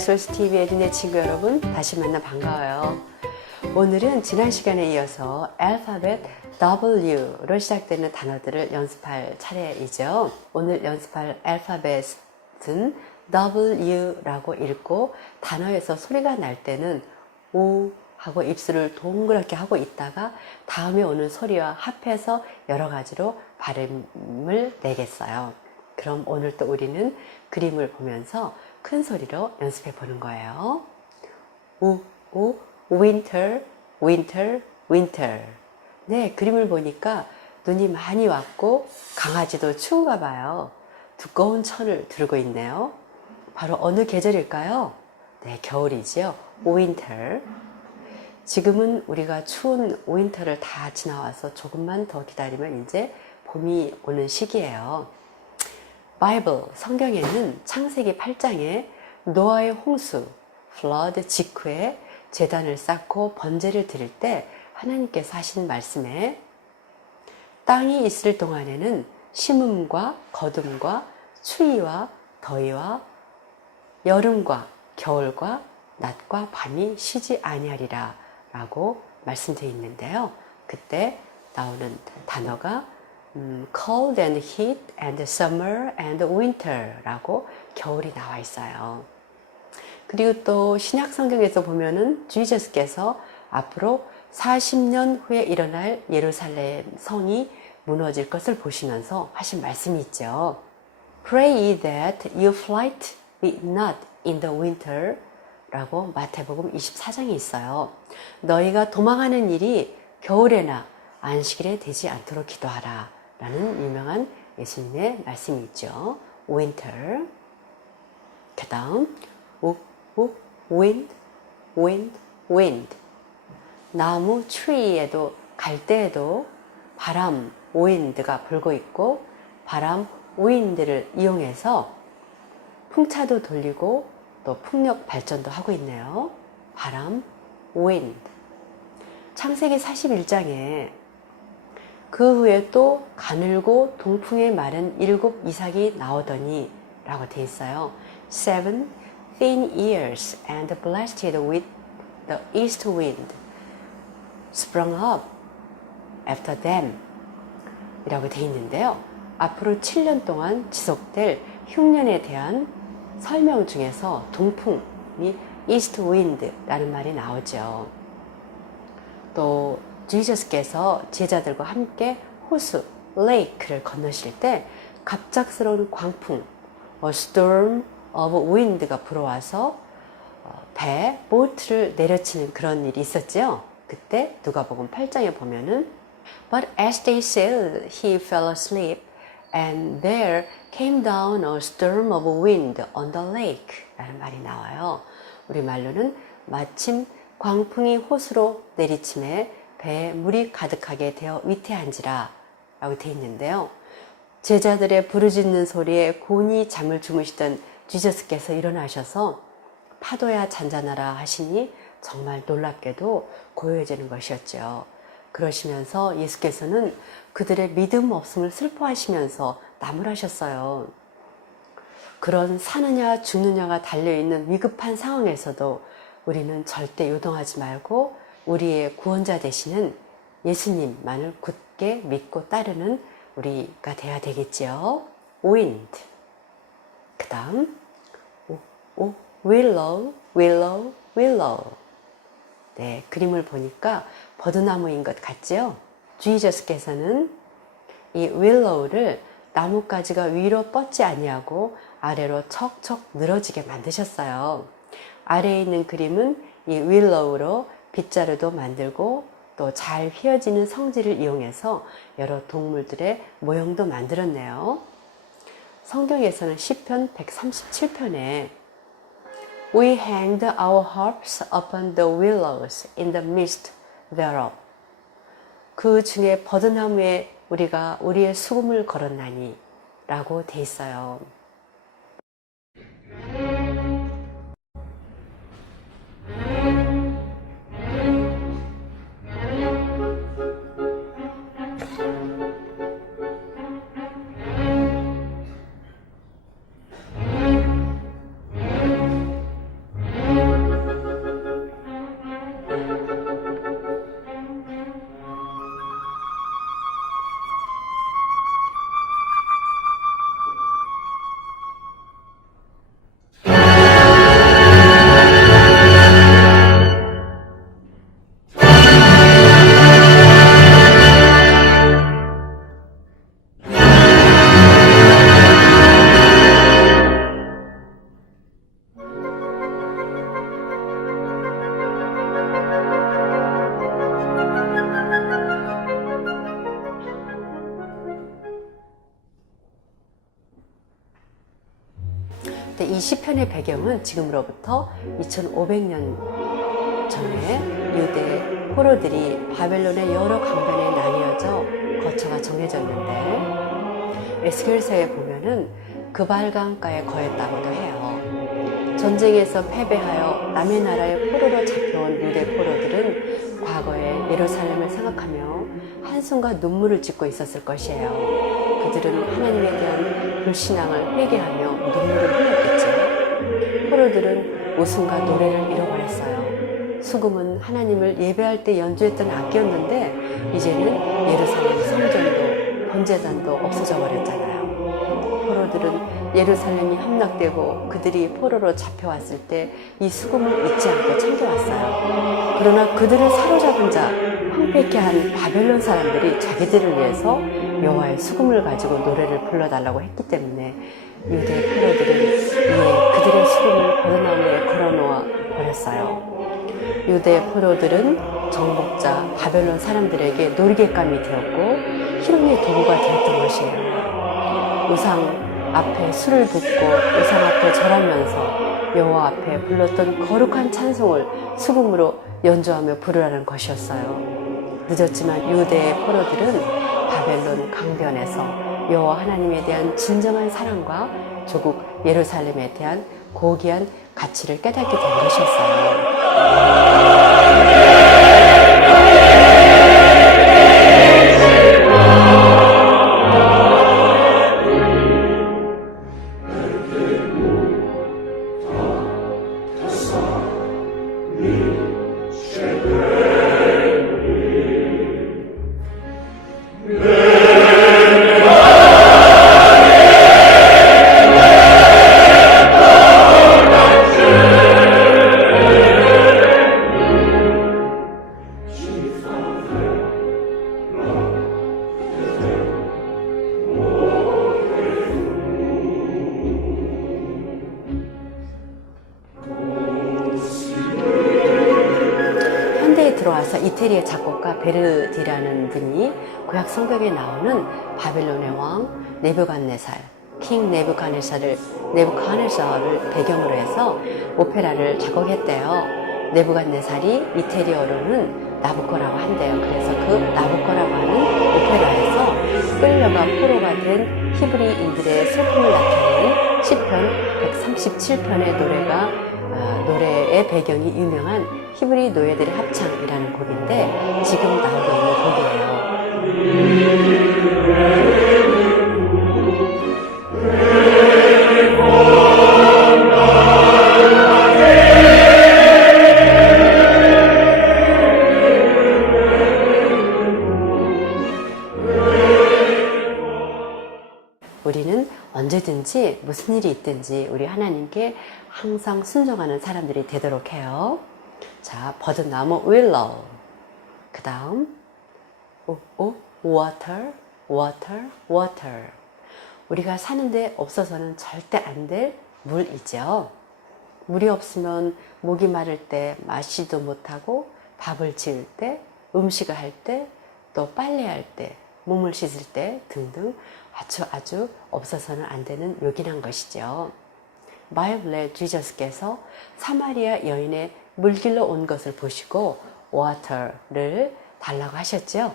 SOSTV의 니네 친구 여러분, 다시 만나 반가워요. 오늘은 지난 시간에 이어서 알파벳 W로 시작되는 단어들을 연습할 차례이죠. 오늘 연습할 알파벳은 W라고 읽고 단어에서 소리가 날 때는 우 하고 입술을 동그랗게 하고 있다가 다음에 오는 소리와 합해서 여러 가지로 발음을 내겠어요. 그럼 오늘 또 우리는 그림을 보면서 큰 소리로 연습해 보는 거예요. winter, winter, winter. 네, 그림을 보니까 눈이 많이 왔고 강아지도 추운가 봐요. 두꺼운 천을 들고 있네요. 바로 어느 계절일까요? 네, 겨울이지요. winter. 지금은 우리가 추운 윈터를 다 지나와서 조금만 더 기다리면 이제 봄이 오는 시기예요. 바이블, 성경에는 창세기 8장에 노아의 홍수, flood 직후에 제단을 쌓고 번제를 드릴 때 하나님께서 하신 말씀에 땅이 있을 동안에는 심음과 거둠과 추위와 더위와 여름과 겨울과 낮과 밤이 쉬지 아니하리라 라고 말씀되어 있는데요. 그때 나오는 단어가 cold and heat and summer and winter 라고 겨울이 나와 있어요. 그리고 또 신약 성경에서 보면은 주지스께서 앞으로 40년 후에 일어날 예루살렘 성이 무너질 것을 보시면서 하신 말씀이 있죠. Pray that your flight be not in the winter 라고 마태복음 24장에 있어요. 너희가 도망하는 일이 겨울에나 안식일에 되지 않도록 기도하라 라는 유명한 예수님의 말씀이 있죠. winter. 그 다음 wind, wind, wind. 나무 tree에도 갈대에도 바람 wind가 불고 있고 바람 wind를 이용해서 풍차도 돌리고 또 풍력 발전도 하고 있네요. 바람, wind. 창세기 41장에 그 후에 또 가늘고 동풍에 마른 7 이삭이 나오더니 라고 되어 있어요. 7 thin ears and blasted with the east wind sprung up after them 이라고 되어 있는데요. 앞으로 7년 동안 지속될 흉년에 대한 설명 중에서 동풍이 east wind라는 말이 나오죠. 또 지저스께서 제자들과 함께 호수 lake를 건너실 때 갑작스러운 광풍 a storm of wind가 불어와서 배, 보트를 내려치는 그런 일이 있었죠. 그때 누가복음 8장에 보면은 But as they sailed, he fell asleep and there came down a storm of wind on the lake 라는 말이 나와요. 우리말로는 마침 광풍이 호수로 내리침에 배에 물이 가득하게 되어 위태한지라 라고 되어 있는데요. 제자들의 부르짖는 소리에 곤히 잠을 주무시던 지저스께서 일어나셔서 파도야 잔잔하라 하시니 정말 놀랍게도 고요해지는 것이었죠. 그러시면서 예수께서는 그들의 믿음 없음을 슬퍼하시면서 나무라셨어요. 그런 사느냐 죽느냐가 달려있는 위급한 상황에서도 우리는 절대 요동하지 말고 우리의 구원자 되시는 예수님만을 굳게 믿고 따르는 우리가 돼야 되겠지요. wind. 그 다음 willow, willow, willow. 네, 그림을 보니까 버드나무인 것 같지요? 주지저스께서는 이 willow를 나뭇가지가 위로 뻗지 아니하고 아래로 척척 늘어지게 만드셨어요. 아래에 있는 그림은 이 willow로 빗자루도 만들고 또 잘 휘어지는 성질을 이용해서 여러 동물들의 모형도 만들었네요. 성경에서는 시편 137편에 We hanged our harps upon the willows in the midst thereof. 그 중에 버드나무에 우리가 우리의 수금을 걸었나니 라고 돼 있어요. 그때 이 시편의 배경은 지금으로부터 2500년 전에 유대 포로들이 바벨론의 여러 강변에 나뉘어져 거처가 정해졌는데, 에스겔서에 보면은 그발강가에 거했다고도 해요. 전쟁에서 패배하여 남의 나라의 포로로 잡혀온 유대 포로들은 과거에 예루살렘을 생각하며 한숨과 눈물을 짓고 있었을 것이에요. 그들은 하나님에 대한 불신앙을 회개하며 눈물을 흘렸겠죠. 포로들은 웃음과 노래를 잃어버렸어요. 수금은 하나님을 예배할 때 연주했던 악기였는데 이제는 예루살렘 성전도 번제단도 없어져 버렸잖아요. 포로들은 예루살렘이 함락되고 그들이 포로로 잡혀왔을 때 이 수금을 잊지 않고 챙겨왔어요. 그러나 그들을 사로잡은 자, 황폐케 한 바벨론 사람들이 자기들을 위해서 여호와의 수금을 가지고 노래를 불러달라고 했기 때문에 유대 포로들은 이에 그들의 수금을 버드나무에 걸어놓아 버렸어요. 유대 포로들은 정복자 바벨론 사람들에게 놀잇감이 되었고 희롱의 도구가 되었던 것이에요. 우상 앞에 술을 붓고 우상 앞에 절하면서 여호와 앞에 불렀던 거룩한 찬송을 수금으로 연주하며 부르라는 것이었어요. 늦었지만 유대의 포로들은 바벨론 강변에서 여호와 하나님에 대한 진정한 사랑과 조국 예루살렘에 대한 고귀한 가치를 깨닫게 된 것이었어요. 들어와서 이태리의 작곡가 베르디라는 분이 구약 성경에 나오는 바벨론의 왕 네부갓네살, 킹 네부갓네살을 배경으로 해서 오페라를 작곡했대요. 네부갓네살이 이태리어로는 나부코라고 한대요. 그래서 그 나부코라고 하는 오페라에서 끌려가 포로가 된 히브리인들의 슬픔을 나타내는 시편 137편의 노래의 배경이 유명한 히브리 노예들의 합창이라는 곡인데 지금 나오고 있는 곡이에요. 우리는 언제든지 무슨 일이 있든지 우리 하나님께 항상 순종하는 사람들이 되도록 해요. 자, 버드나무 willow. 그 다음 water. 우리가 사는데 없어서는 절대 안 될 물이죠. 물이 없으면 목이 마를 때 마시지도 못하고 밥을 지을 때, 음식을 할 때, 또 빨래할 때, 몸을 씻을 때 등등 아주 없어서는 안 되는 요긴한 것이죠. 바이블의 지저스께서 사마리아 여인의 물길로 온 것을 보시고 water를 달라고 하셨죠.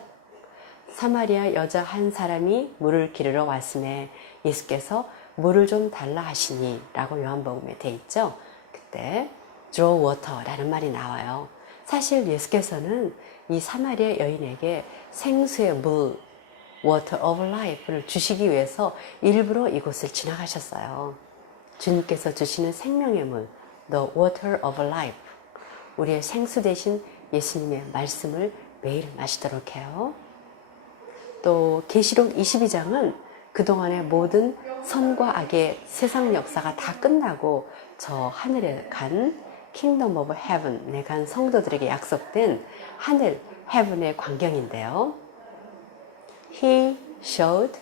사마리아 여자 한 사람이 물을 기르러 왔음에 예수께서 물을 좀 달라 하시니 라고 요한복음에 돼 있죠. 그때 draw water라는 말이 나와요. 사실 예수께서는 이 사마리아 여인에게 생수의 물 water of life를 주시기 위해서 일부러 이곳을 지나가셨어요. 주님께서 주시는 생명의 물, the water of life, 우리의 생수 대신 예수님의 말씀을 매일 마시도록 해요. 또 계시록 22장은 그동안의 모든 선과 악의 세상 역사가 다 끝나고 저 하늘에 간 Kingdom of Heaven에 간 성도들에게 약속된 하늘, Heaven의 광경인데요. He showed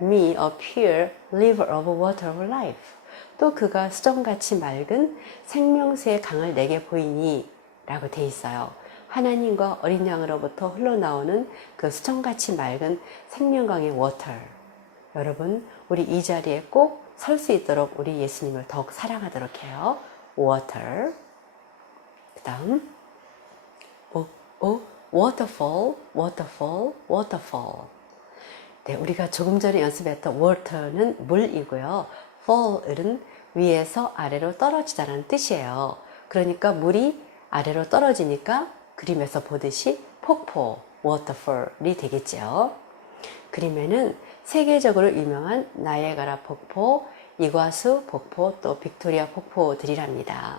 me a pure river of water of life. 또 그가 수정같이 맑은 생명수의 강을 내게 보이니 라고 돼 있어요. 하나님과 어린 양으로부터 흘러나오는 그 수정같이 맑은 생명강의 water. 여러분, 우리 이 자리에 꼭 설 수 있도록 우리 예수님을 더욱 사랑하도록 해요. water. 그 다음, waterfall, waterfall, waterfall. 네, 우리가 조금 전에 연습했던 water는 물이고요. fall은 위에서 아래로 떨어지다는 뜻이에요. 그러니까 물이 아래로 떨어지니까 그림에서 보듯이 폭포, waterfall이 되겠죠. 그림에는 세계적으로 유명한 나이아가라 폭포, 이과수 폭포, 또 빅토리아 폭포들이랍니다.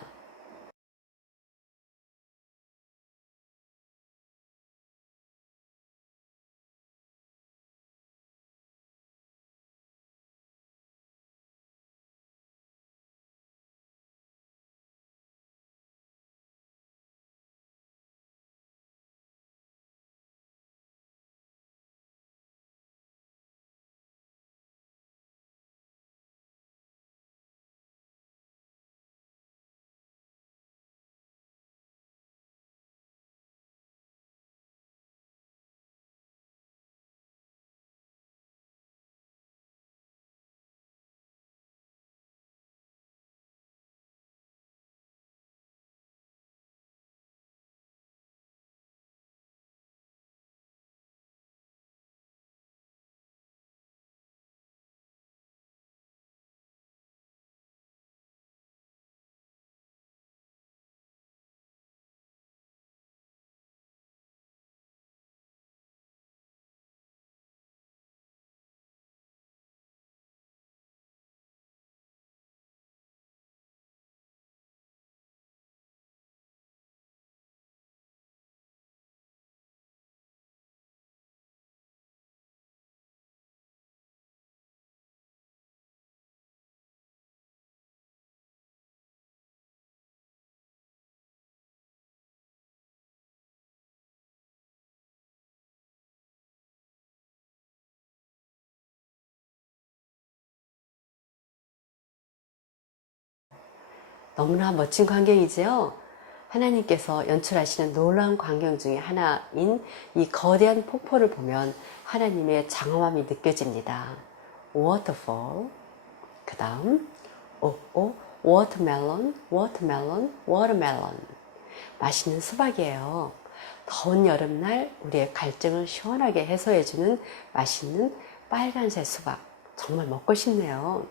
너무나 멋진 광경이지요. 하나님께서 연출하시는 놀라운 광경 중에 하나인 이 거대한 폭포를 보면 하나님의 장엄함이 느껴집니다. waterfall. 그 다음 watermelon, watermelon, watermelon. 맛있는 수박이에요. 더운 여름날 우리의 갈증을 시원하게 해소해주는 맛있는 빨간색 수박. 정말 먹고 싶네요.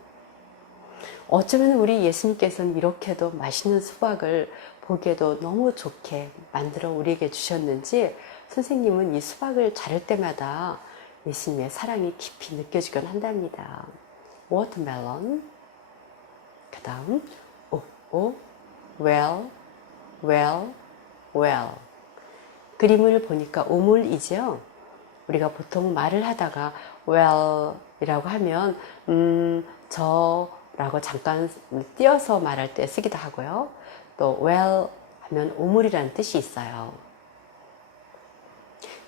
어쩌면 우리 예수님께서는 이렇게도 맛있는 수박을 보기에도 너무 좋게 만들어 우리에게 주셨는지 선생님은 이 수박을 자를 때마다 예수님의 사랑이 깊이 느껴지곤 한답니다. watermelon. 그 다음 well. 그림을 보니까 우물이죠. 우리가 보통 말을 하다가 well 이라고 하면 저 라고 잠깐 띄어서 말할 때 쓰기도 하고요. 또 well 하면 우물이라는 뜻이 있어요.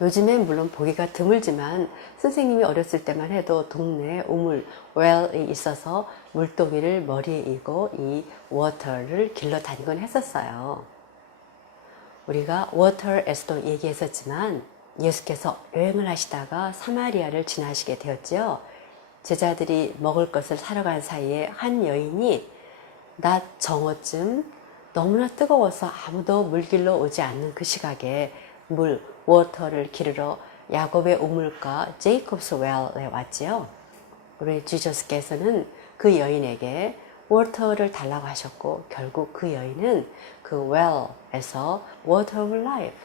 요즘엔 물론 보기가 드물지만 선생님이 어렸을 때만 해도 동네에 우물, well이 있어서 물동이를 머리에 이고 이 water를 길러 다니곤 했었어요. 우리가 water에서도 얘기했었지만 예수께서 여행을 하시다가 사마리아를 지나시게 되었지요. 제자들이 먹을 것을 사러 간 사이에 한 여인이 낮 정오쯤 너무나 뜨거워서 아무도 물길로 오지 않는 그 시각에 워터를 기르러 야곱의 우물가 제이콥스 웰에 왔지요. 우리 지저스께서는 그 여인에게 워터를 달라고 하셨고 결국 그 여인은 그 웰에서 water of life,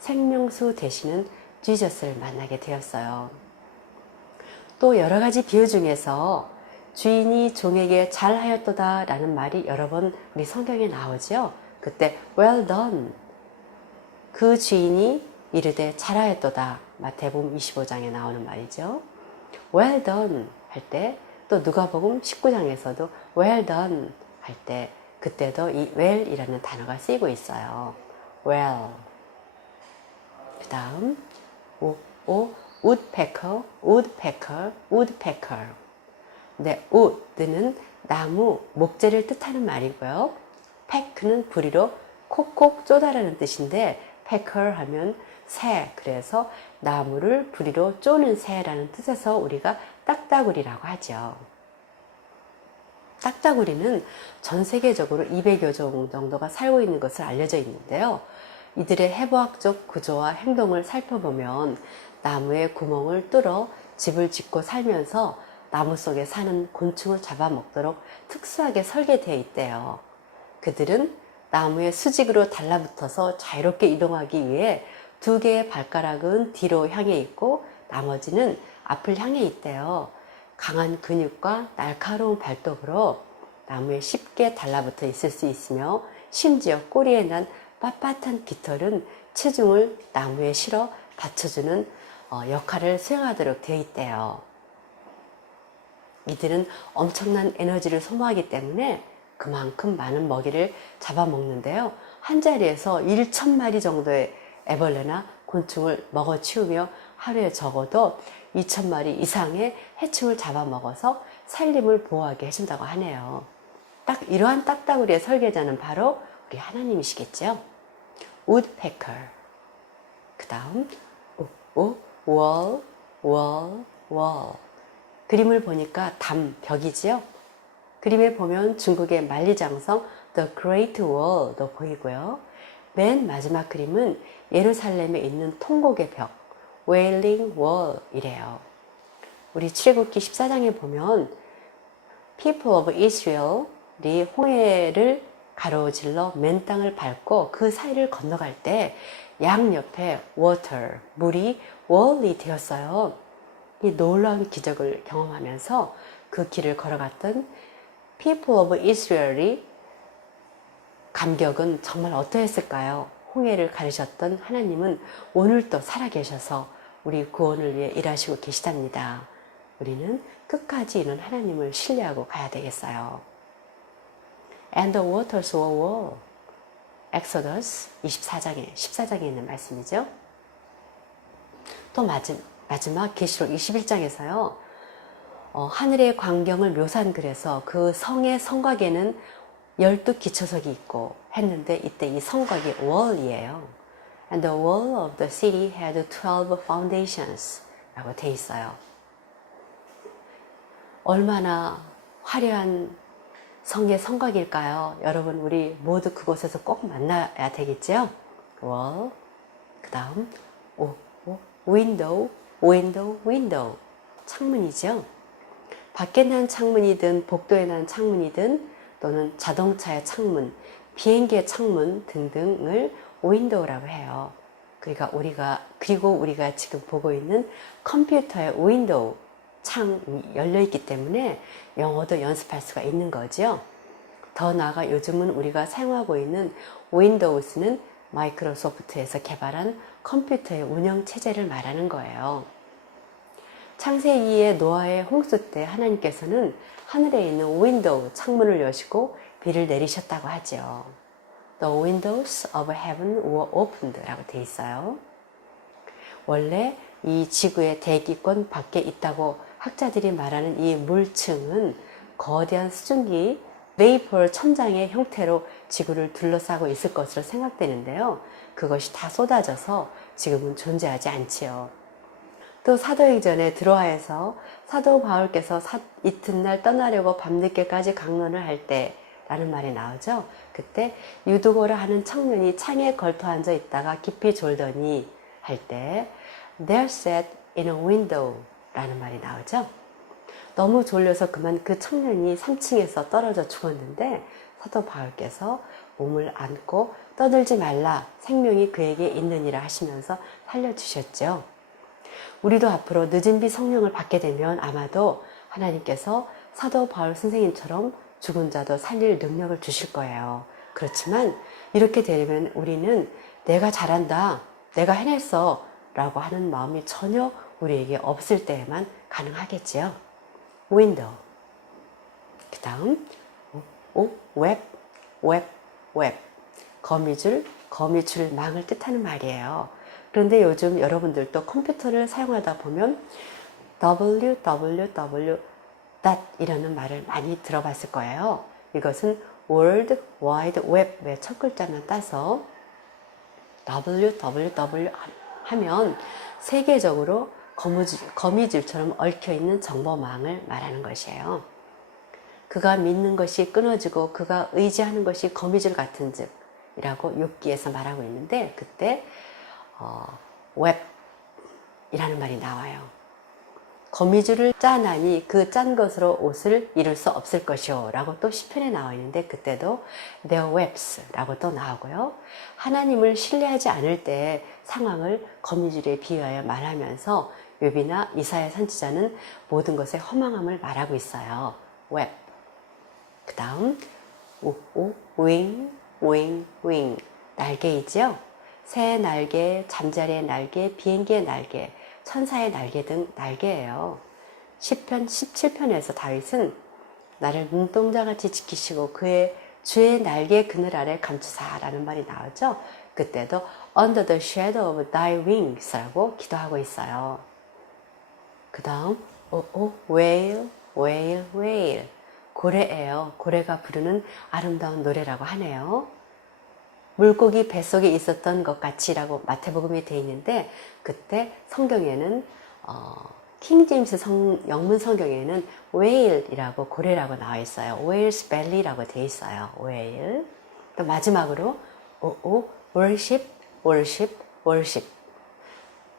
생명수 되시는 지저스를 만나게 되었어요. 또 여러 가지 비유 중에서 주인이 종에게 잘하였도다 라는 말이 여러 번 우리 성경에 나오죠. 그때 well done, 그 주인이 이르되 잘하였도다, 마태복음 25장에 나오는 말이죠. well done 할 때, 또 누가복음 19장에서도 well done 할 때 그때도 이 well이라는 단어가 쓰이고 있어요. well. 그 다음 woodpecker. 네, wood는 나무, 목재를 뜻하는 말이고요. peck는 부리로 콕콕 쪼다라는 뜻인데 pecker 하면 새, 그래서 나무를 부리로 쪼는 새라는 뜻에서 우리가 딱따구리라고 하죠. 딱따구리는 전 세계적으로 200여 종 정도가 살고 있는 것으로 알려져 있는데요. 이들의 해부학적 구조와 행동을 살펴보면 나무에 구멍을 뚫어 집을 짓고 살면서 나무 속에 사는 곤충을 잡아먹도록 특수하게 설계되어 있대요. 그들은 나무의 수직으로 달라붙어서 자유롭게 이동하기 위해 2개의 발가락은 뒤로 향해 있고 나머지는 앞을 향해 있대요. 강한 근육과 날카로운 발톱으로 나무에 쉽게 달라붙어 있을 수 있으며 심지어 꼬리에 난 빳빳한 깃털은 체중을 나무에 실어 받쳐주는 역할을 수행하도록 되어 있대요. 이들은 엄청난 에너지를 소모하기 때문에 그만큼 많은 먹이를 잡아먹는데요. 한 자리에서 1,000마리 정도의 애벌레나 곤충을 먹어치우며 하루에 적어도 2,000마리 이상의 해충을 잡아먹어서 살림을 보호하게 해준다고 하네요. 딱 이러한 딱따구리의 설계자는 바로 우리 하나님이시겠죠. woodpecker. 그 다음 wall. 그림을 보니까 벽이지요. 그림에 보면 중국의 만리장성 The Great Wall도 보이고요. 맨 마지막 그림은 예루살렘에 있는 통곡의 벽 Wailing Wall이래요. 우리 출애굽기 14장에 보면 People of Israel이 홍해를 가로질러 맨 땅을 밟고 그 사이를 건너갈 때 양옆에 물이 wall이 되었어요. 이 놀라운 기적을 경험하면서 그 길을 걸어갔던 People of Israel이 감격은 정말 어떠했을까요? 홍해를 가르셨던 하나님은 오늘도 살아계셔서 우리 구원을 위해 일하시고 계시답니다. 우리는 끝까지 이런 하나님을 신뢰하고 가야 되겠어요. And the waters were wall. 엑소더스 14장에 있는 말씀이죠. 또 마지막 계시록 21장에서요. 하늘의 광경을 묘사한 글에서 그 성의 성곽에는 12기초석이 있고 했는데 이때 이 성곽이 wall이에요. And the wall of the city had 12 foundations 라고 돼 있어요. 얼마나 화려한 성의 성곽일까요? 여러분 우리 모두 그곳에서 꼭 만나야 되겠죠? wall, 그 다음 window. 창문이죠. 밖에 난 창문이든 복도에 난 창문이든 또는 자동차의 창문, 비행기의 창문 등등을 윈도우라고 해요. 그리고 우리가 지금 보고 있는 컴퓨터의 윈도우 창이 열려 있기 때문에 영어도 연습할 수가 있는 거죠. 더 나아가 요즘은 우리가 사용하고 있는 윈도우스는 마이크로소프트에서 개발한 컴퓨터의 운영 체제를 말하는 거예요. 창세기의 노아의 홍수 때 하나님께서는 하늘에 있는 윈도우 창문을 여시고 비를 내리셨다고 하죠. The windows of heaven were opened 라고 되어 있어요. 원래 이 지구의 대기권 밖에 있다고 학자들이 말하는 이 물층은 거대한 수증기 베이퍼 천장의 형태로 지구를 둘러싸고 있을 것으로 생각되는데요. 그것이 다 쏟아져서 지금은 존재하지 않지요. 또 사도행전에 드로아에서 사도 바울께서 이튿날 떠나려고 밤늦게까지 강론을 할 때 라는 말이 나오죠. 그때 유두고라 하는 청년이 창에 걸터 앉아 있다가 깊이 졸더니 할 때 There sat in a window 라는 말이 나오죠. 너무 졸려서 그만 그 청년이 3층에서 떨어져 죽었는데 사도 바울께서 몸을 안고 떠들지 말라 생명이 그에게 있느니라 하시면서 살려주셨죠. 우리도 앞으로 늦은 비 성령을 받게 되면 아마도 하나님께서 사도 바울 선생님처럼 죽은 자도 살릴 능력을 주실 거예요. 그렇지만 이렇게 되면 우리는 내가 잘한다, 내가 해냈어 라고 하는 마음이 전혀 우리에게 없을 때에만 가능하겠지요. 윈도우. 그 다음 웹. 거미줄망을 뜻하는 말이에요. 그런데 요즘 여러분들도 컴퓨터를 사용하다 보면 www. 이라는 말을 많이 들어봤을 거예요. 이것은 World Wide Web의 첫 글자만 따서 www 하면 세계적으로 거미줄처럼 얽혀있는 정보망을 말하는 것이에요. 그가 믿는 것이 끊어지고 그가 의지하는 것이 거미줄 같은 즉 이라고 욥기에서 말하고 있는데 그때 웹이라는 말이 나와요. 거미줄을 짜나니 그 짠 것으로 옷을 이룰 수 없을 것이요 라고 또 시편에 나와 있는데 그때도 their webs 라고 또 나오고요. 하나님을 신뢰하지 않을 때 상황을 거미줄에 비유하여 말하면서 욥이나 이사야 선지자는 모든 것의 허망함을 말하고 있어요. 웹. 그 다음 wing 날개이죠. 새의 날개, 잠자리의 날개, 비행기의 날개, 천사의 날개 등 날개예요. 시편 17편에서 다윗은 나를 눈동자같이 지키시고 그의 주의 날개 그늘 아래 감추사라는 말이 나오죠. 그때도 under the shadow of thy wings라고 기도하고 있어요. 그 다음 whale 고래예요. 고래가 부르는 아름다운 노래라고 하네요. 물고기 뱃속에 있었던 것 같이라고 마태복음에 되어 있는데 그때 성경에는 킹제임스 영문 성경에는 whale이라고 고래라고 나와 있어요. whale's belly라고 되어 있어요. whale. 또 마지막으로 worship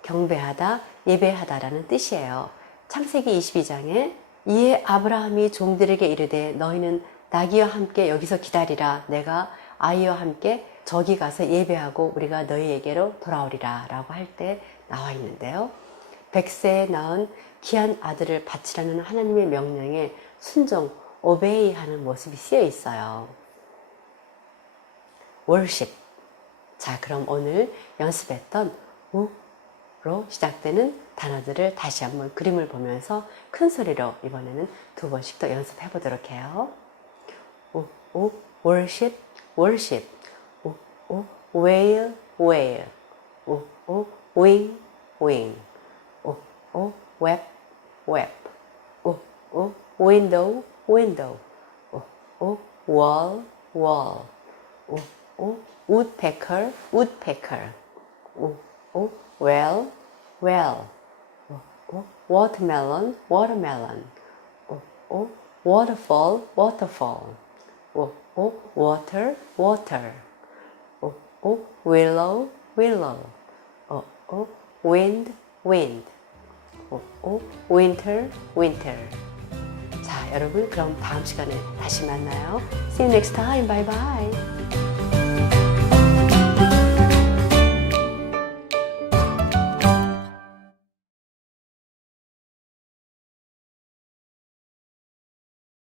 경배하다, 예배하다라는 뜻이에요. 창세기 22장에 이에 아브라함이 종들에게 이르되 너희는 나귀와 함께 여기서 기다리라. 내가 아이와 함께 저기 가서 예배하고 우리가 너희에게로 돌아오리라 라고 할 때 나와 있는데요. 100세에 낳은 귀한 아들을 바치라는 하나님의 명령에 순종, obey 하는 모습이 쓰여 있어요. worship. 자, 그럼 오늘 연습했던 로 시작되는 단어들을 다시 한번 그림을 보면서 큰 소리로 이번에는 2번씩 더 연습해 보도록 해요. worship, whale, wing, web, window, wall, woodpecker, well, watermelon, waterfall, water, willow, wind, winter. 자, 여러분 그럼 다음 시간에 다시 만나요. See you next time. Bye bye.